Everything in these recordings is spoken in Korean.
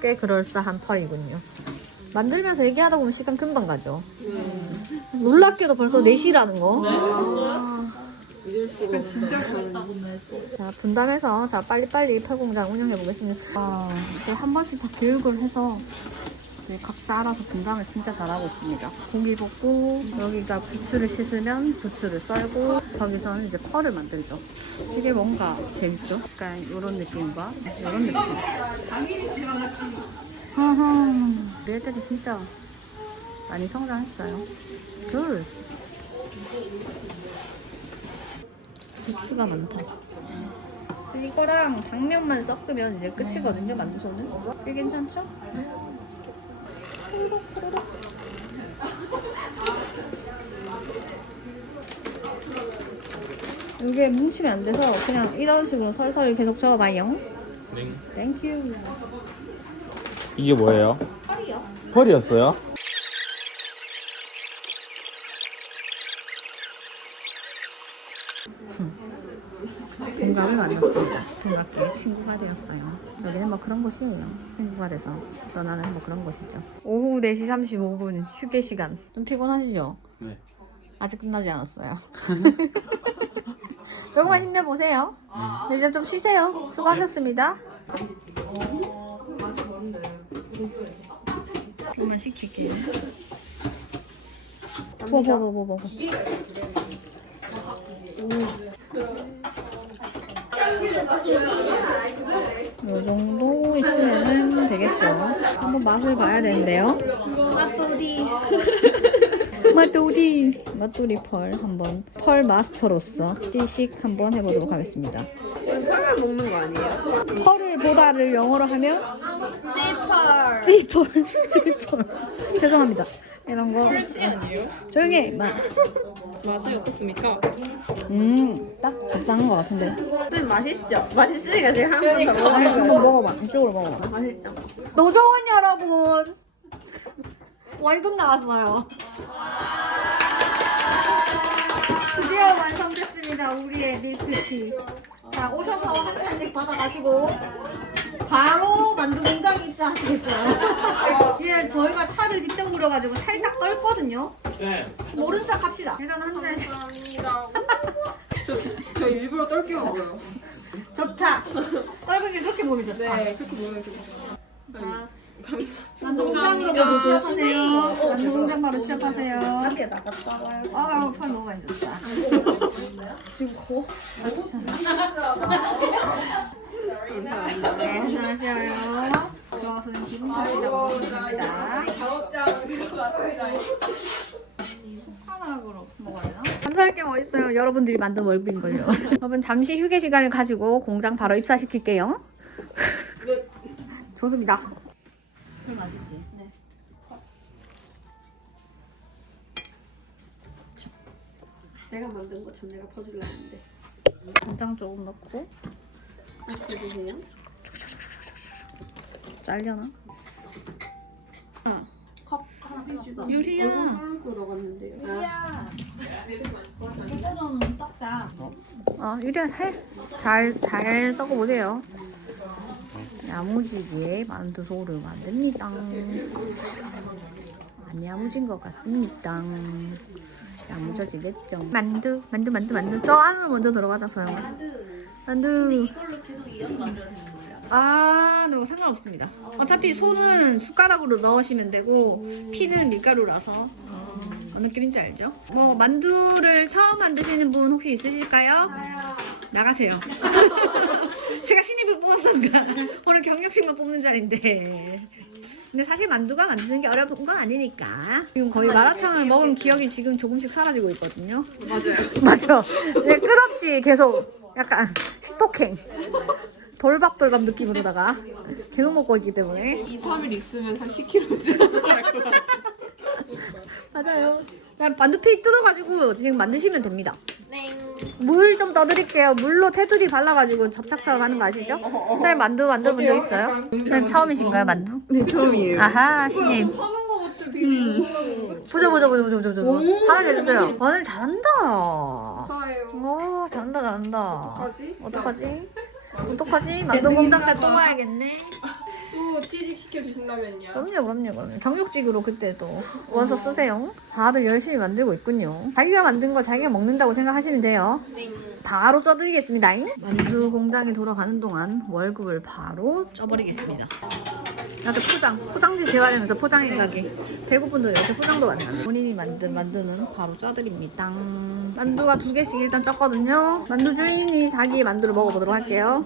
꽤 그럴싸한 펄이군요. 만들면서 얘기하다 보면 시간 금방 가죠. 놀랍게도 벌써 4시라는 거. 진짜 좋은. 자, 분담해서 자 빨리빨리 펄 공장 운영해 보겠습니다. 아, 이걸 한 번씩 다 교육을 해서 이제 각자 알아서 분담을 진짜 잘하고 있습니다. 고기 볶고 여기가 부추를 씻으면 부추를 썰고 거기서는 이제 펄을 만들죠. 이게 뭔가 재밌죠? 약간 이런 느낌과 이런 느낌. 우리 애들이 진짜 많이 성장했어요. 둘. 부추가 많다. 이거랑 당면만 섞으면 이제 끝이거든요, 만두소는. 꽤 괜찮죠? 이게 뭉치면 안 돼서 그냥 이런 식으로 설설 계속 저어봐요. 네. 땡큐. 이게 뭐예요? 펄이요? 펄이었어요? 동갑을 만났습니다. 동갑끼리 친구가 되었어요. 여기는 뭐 그런 곳이에요. 친구가 돼서 떠나는 뭐 그런 곳이죠. 오후 4시 35분 휴게 시간. 좀 피곤하시죠? 네. 아직 끝나지 않았어요. 조금만 힘내보세요. 이제 좀 쉬세요. 수고하셨습니다. 좀만 시킬게요. 부어, 부어, 부어, 부어. 부어. 이 정도 있으면 되겠죠. 한번 맛을 봐야 되는데요. 맛돌이. 맛돌이. 맛돌이 펄 한번 펄 마스터로서 띠식 한번 해보도록 하겠습니다. 펄을 먹는 거 아니에요? 펄을 보다를 영어로 하면 씨펄. 씨펄. 씨펄. 죄송합니다. 이런 거 아니에요? 조용히 해. 마. 맛이 어떻습니까? 음, 딱 적당한 것 같은데. 좀 맛있죠? 맛있으니까 제가 한번 더 아니, 먹어요. 좀 먹어봐. 이쪽으로 먹어봐. 맛있죠? 노정원 여러분 월급 나왔어요. 드디어 완성됐습니다. 우리의 밀크티. 자 오셔서 한 캔씩 받아가시고 바로 입사하시겠어요. 이제 저희가 차를 직접 우려가지고 살짝 떨거든요. 네. 모른 척 합시다. 일단 한 잔씩. 감사합니다. 저, 저 일부러 떨게 먹어요. 좋다. 떨는 게 그렇게 몸이 좋다. 네, 그렇게 먹으면 되게 자, 감... 만두 공장으로 감사합니다. 바로 시작하세요. 공장 바로 시작하세요. 밖에 나갔다 와요. 아, 팔 너무 많이 줬다. 지금 고... 감사합니다. 네, 안녕하세요. 좋아서는 기분 탓이라고 보십니다. 숟가락으로 먹어야 되나? 감사할 게 뭐 있어요. 여러분들이 만든 월급인 걸요. 여러분 잠시 휴게 시간을 가지고 공장 바로 입사시킬게요. 좋습니다. 그 맛있지? 네. 내가 만든 거 전 내가 퍼주려 했는데. 간장 조금 넣고. 잘려나? 아, 컵 하나 주시다. 유리야. 유리야. 이거 좀 섞자. 어, 유리야 해. 잘, 잘 섞어보세요. 야무지게 만두 소를 만듭니다. 안 야무진 것 같습니다. 야무져지겠죠. 만두, 만두, 만두, 만두. 저 안으로 먼저 들어가자, 소영아. 만두. 이걸로 계속 이어서 만들어야 되는 거예요. 아, 네, 뭐 상관없습니다. 어차피 손은 숟가락으로 넣으시면 되고 피는 밀가루라서 어, 어느 느낌인지 알죠? 뭐 만두를 처음 만드시는 분 혹시 있으실까요? 나가세요. 제가 신입을 뽑았던가 오늘 경력직만 뽑는 자리인데. 근데 사실 만두가 만드는 게 어려운 건 아니니까. 지금 거의 마라탕을 먹은 기억이 지금 조금씩 사라지고 있거든요. 맞아요. 맞아. 네, 끝없이 계속 약간 식폭행. 돌박돌박 느낌으로다가 계속 먹고 있기 때문에 2, 3일 있으면 한 10kg 나갈 것 같아요. 맞아요. 그냥 만두피 뜯어가지고 지금 만드시면 됩니다. 네. 물좀 떠드릴게요. 물로 테두리 발라가지고 접착처럼 하는 거 아시죠? 네, 만두 만들어 본 적 있어요? 네, 처음이신가요, 만두? 네, 처음이에요. 아하, 비밀. 보자, 보자, 보자, 보자, 보자, 오. 보자. 잘해주세요. 오늘 잘한다. 감사해요. 오, 잘한다, 잘한다. 어떡하지? 어떡하지? 만두 공장 때 또 봐야겠네. 또 취직 시켜 주신다면요. 그럼요, 그럼요, 그럼요. 경력직으로 그때도 원서 쓰세요. 다들 열심히 만들고 있군요. 자기가 만든 거 자기가 먹는다고 생각하시면 돼요. 바로 쪄드리겠습니다. 만두 공장에 돌아가는 동안 월급을 바로 쪄버리겠습니다. 이렇게 포장, 포장지 재활용해서 포장해 가기. 대구 분들 이렇게 포장도 많아요. 본인이 만든 만두는 바로 쪄드립니다. 만두가 두 개씩 일단 쪘거든요. 만두 주인이 자기 만두를 먹어보도록 할게요.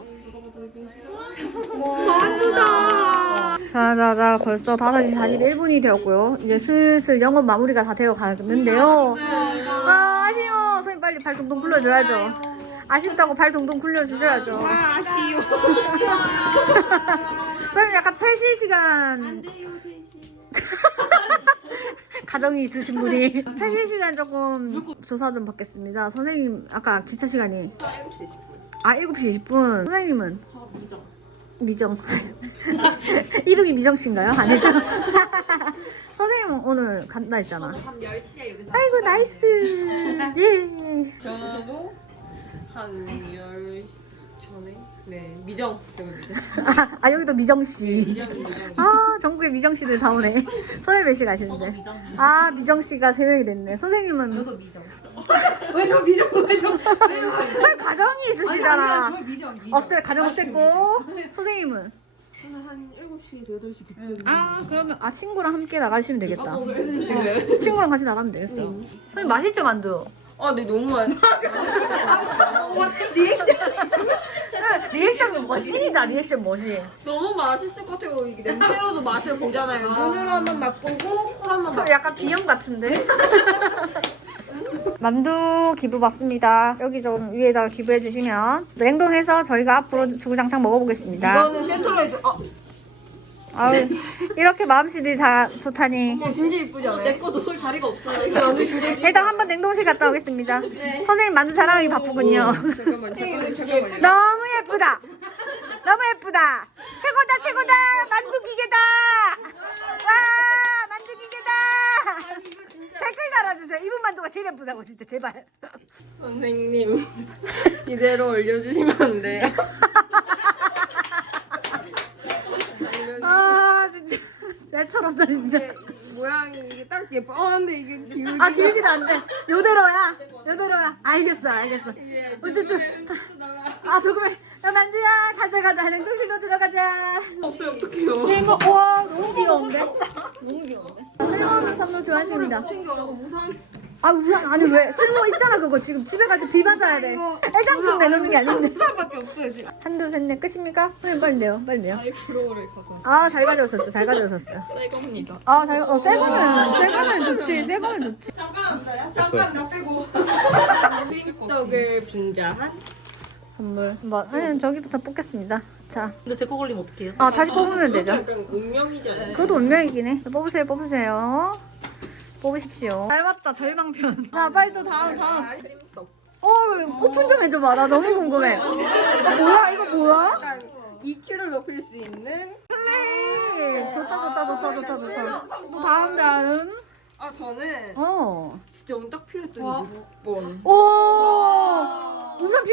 만두다! 자자자 벌써 5시 41분이 되었고요. 이제 슬슬 영업 마무리가 다 되어 가는데요. 아 아쉬워. 선생님 빨리 발 동동 굴려줘야죠. 아쉽다고 발 동동 굴려주셔야죠. 아 아쉬워. 선생님 약간 퇴실 시간. 가정이 있으신 분이 퇴실 시간 조금 조사 좀 받겠습니다. 선생님 아까 기차 시간이 아 7시 20분. 선생님은 미정. 이름이 미정 씨인가요? 아니죠? 선생님 오늘 간다 했잖아. 밤 10시에 여기서 아이고 나이스. 예. 저도 한 10시 전에 네 미정 저거 미정 아, 아 여기도 미정 씨. 미정이 미정 아 전국에 미정 씨들 다 오네. 선생님 몇시 가시는데? 아 미정 씨가 세 명이 됐네. 선생님은 저도 미정 왜저 미정 왜저 아, 가정이 있으시잖아. 미정 미정 없애 가정 없앴고 선생님은 저는 한 7시 8시 그쯤 아 그러면 아 친구랑 함께 나가시면 되겠다. 지금 친구랑 같이 나가면 되겠어. 선생님 맛있죠 만두? 아 네 너무 많이 리액션 머신이다 리액션 머신. 너무 맛있을 것 같아요 이게 냄새로도 맛을 보잖아요 눈으로 한번 맛보고 코 한번 좀맛 약간 비염 같은데. 만두 기부 받습니다. 여기 좀 위에다가 기부해 주시면 냉동해서 저희가 앞으로 주구장창 먹어보겠습니다. 이거는 센터로 해줘 아 아유, 이렇게 마음씨들이 다 좋다니. 어, 진짜 않아요? 내거 놓을 자리가 없어요 이거 완전 진짜 이쁘 일단 한번 냉동실 갔다 오겠습니다. 선생님 만두 자랑하기 바쁘군요. 잠깐만 잠깐만 잠깐만 너무 예쁘다. 너무 예쁘다. 최고다 최고다. 만두 기계다. 와 만두 기계다. 댓글 달아주세요. 이분 만두가 제일 예쁘다고 진짜 제발. 선생님 이대로 올려주시면 안 돼요? 아 진짜 다 진짜. 이게 모양이 이게 딱 예뻐 아 근데 이게 기울기 아 길기도 안 돼. 요대로야. 요대로야. 알겠어 알겠어. 어쨌든 아 조금만. 야 만두야 가져가자. 냉동실로 들어가자. 없어요 어떡해요 이거 와 너무 귀여운데? 너무 귀여운데? 쓸모없는 선물 교환식입니다. 아 우산 아니 왜 쓸모 있잖아 그거 지금 집에 갈 때 비 맞아야 돼. 애장품 내놓는 게 아닌데. 밖에 없어요 지금 한둘 셋넷 끝입니까? 선생님 빨리 내요 빨리 내요. 아이 프로를 가져왔어요 아 잘 가져오셨어 잘 가져오셨어요. 새 겁니다 아잘어새 거는 새 거는 좋지 새 거는 좋지. 잠깐 왔어요? 잠깐 나 빼고 빙떡을 분자한 선물 뭐 선생님 저기부터 뽑겠습니다. 자, 근데 제 거 걸리면 어떡해요? 아 다시 뽑으면 되죠. 약간 운명이지 않아요? 그것도 운명이긴 해. 뽑으세요, 뽑으세요. 뽑으십시오. 잘 봤다, 절방편. 자, 빨리 또 다음, 다음. 크림떡 어, 오픈 좀 해줘봐. 나 너무 궁금해. 어, 뭐야, 이거 뭐야? 약간 EQ를 높일 수 있는 플레이. 좋다, 좋다, 좋다, 좋다, 좋다. 또 다음, 다음. 아 저는 어. 진짜 오늘 딱 필요했던 6번 오!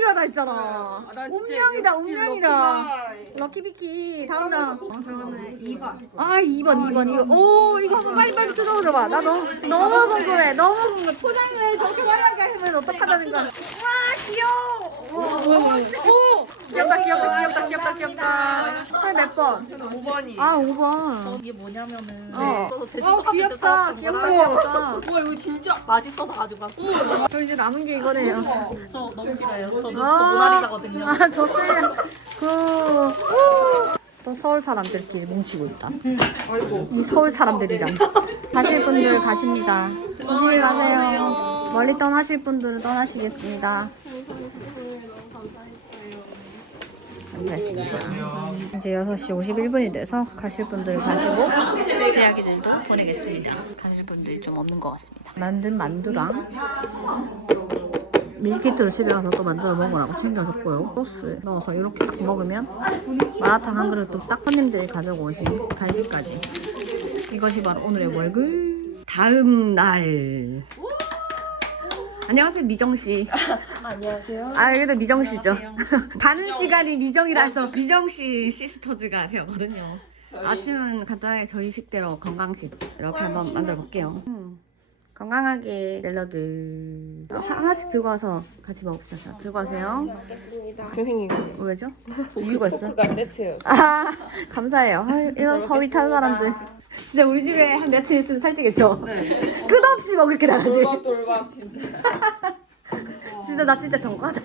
우산 필요하다 했잖아. 아, 난 진짜 운명이다, 역시 운명이다. 럭키비키. 다음, 다음. 저는 2번. 아 2번 2번 2번. 오 이거 한번 빨리 빨리 뜯어줘봐 나 너무 너무 궁금해. 너무 궁금해. 포장을 해 저렇게 화려하게 하면 어떡하자는 거야? 와 귀여워. 오 귀엽다 귀엽다 귀엽다 귀엽다 귀엽다. 몇 번? 5번이. 아 5번. 이게 뭐냐면은 어. 어, 어 귀엽다 귀엽다 귀엽다. 와 이거 진짜 맛있어서 가져갔어. 저 이제 남은 게 이거네요. 저 너무 필요해요. 저도 아. 모나리자거든요. 아저 쓸려. 그또 서울 사람들끼리 뭉치고 있다. 아이고. 이 서울 사람들이랑 가실 분들 가십니다. 조심히 가세요. 멀리 떠나실 분들은 떠나시겠습니다. 감사했습니다. 이제 6시 51분이 돼서 가실 분들 가시고 대학이들도 보내겠습니다. 가실 분들이 좀 없는 것 같습니다. 만든 만두랑 밀키트를 집에 가서 또 만들어 먹으라고 챙겨줬고요. 소스 넣어서 이렇게 딱 먹으면 마라탕 한 그릇 뚝딱 손님들이 가지고 오신 간식까지. 이것이 바로 오늘의 월급. 다음 날. 안녕하세요 미정 씨. 안녕하세요 아 여기도 미정 씨죠. 가는 시간이 미정이라서 미정 씨 시스터즈가 되었거든요. 아침은 간단하게 저희 식대로 건강식 이렇게 한번 만들어 볼게요. 음, 건강하게 샐러드 어, 하나씩 들고 와서 같이 먹읍시다. 자, 들고 와세요. 선생님 왜죠? 이유가 있어요? 포크가 세트예요. 아 감사해요. 아, 이런 서위 탄 사람들. 진짜 우리 집에 한 며칠 있으면 살찌겠죠? 네. 끝없이 먹을 게 나가지. 돌밥 돌밥 진짜. 진짜 나 진짜 전과자.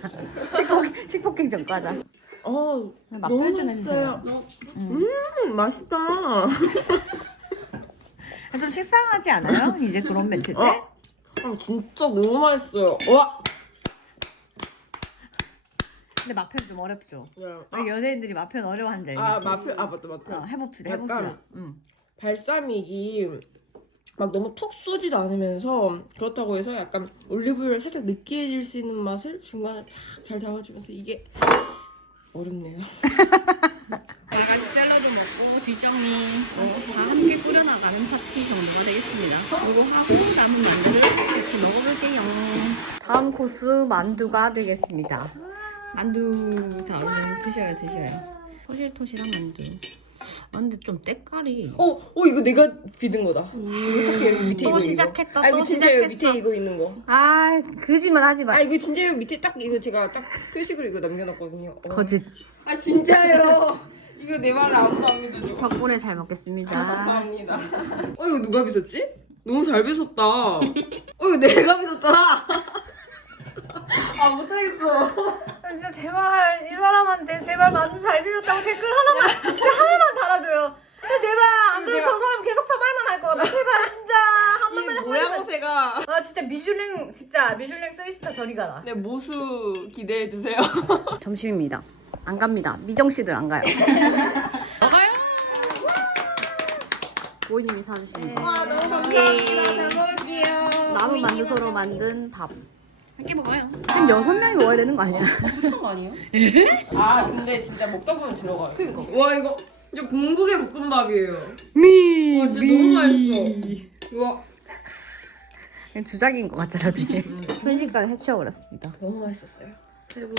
식폭 식폭행 전과자. 어 맛별 좀 해주세요. 음 맛있다. 좀 식상하지 않아요? 이제 그런 멘트 때? 어? 아 진짜 너무 맛있어요. 와. 근데 마표는 좀 어렵죠. 아, 우리 연예인들이 마표는 어려워하는 줄 아? 마표 아 맞다 맞다. 어, 해봅시다 약간 해봅시다. 응. 발사믹이 막 너무 톡 쏘지도 않으면서 그렇다고 해서 약간 올리브유를 살짝 느끼해질 수 있는 맛을 중간에 딱잘 담아주면서 이게 어렵네요. 다 같이 샐러드 먹고 뒷정리 다 함께 꾸려나가는 파티 정도가 되겠습니다. 그리고 하고 남은 만두를 같이 먹어볼게요. 다음 코스 만두가 되겠습니다. 만두 자 얼른 드셔요 드셔요. 토실토실한 만두. 아, 근데 좀 때깔이 어, 어 이거 내가 비든 거다. 이거 밑에 또 이거, 시작했다. 아 또 이거 진짜요 시작했어. 밑에 이거 있는 거. 아 거짓말 하지 마. 아 이거 진짜요 밑에 딱 이거 제가 딱 표식으로 이거 남겨놨거든요. 어. 거짓. 아 진짜요. 이거 내 말을 아무도 안 믿어줘. 덕분에 잘 먹겠습니다. 감사합니다. 어 이거 누가 빚었지? 너무 잘 빚었다. 어 이거 내가 빚었잖아. 아 못하겠어. 진짜 제발 이 사람한테 제발 만두 잘 비웠다고 댓글 하나만 진짜 하나만 달아줘요. 진짜 제발 안 그러면 저 사람 계속 저 말만 할 것 같아. 제발 진짜 한이 번만 한 번만. 모양새가 아 진짜 미슐랭 진짜 미슐랭 쓰리스타 저리 가라. 내 모수 기대해 주세요. 점심입니다. 안 갑니다. 미정 씨들 안 가요. 모이님이 사주신 거. 와 너무 감사합니다. 잘 먹을게요. 남은 만두 서로 만든 밥. 함께 먹어요. 한 여섯 명이 먹어야 되는 거 아니야? 부천 거 아니에요? 아 근데 진짜 먹다 보면 들어가요. 그니까. 와 이거 진짜 궁극의 볶음밥이에요. 미. 와 진짜 너무 맛있어. 와 주작인 것 같잖아 되게. 순식간에 해치워버렸습니다. 너무 맛있었어요.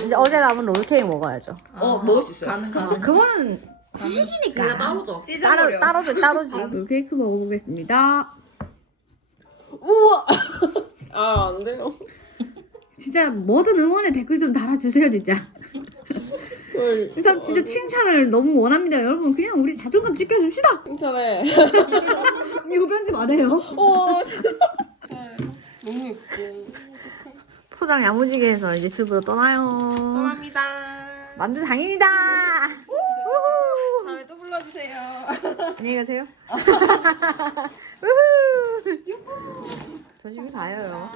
이제 어제 남은 롤케이크 먹어야죠. 어 먹을 수 있어요. 아, 그거는 후식이니까. 따로죠. 따로 따로도 따로지. 롤케이크 먹어보겠습니다. 우와. 아 안 돼요. 진짜 뭐든 응원의 댓글 좀 달아주세요 진짜. 헐. 이 사람 진짜 칭찬을 너무 원합니다 여러분. 그냥 우리 자존감 지켜줍시다. 괜찮아요. 이거 편집 안 해요. 오 진짜. 너무 예뻐. 포장 야무지게 해서 이제 집으로 떠나요. 감사합니다. 만두 장인이다. 우후. 다음에 또 불러주세요. 안녕히 가세요. 우후. 조심히 가요.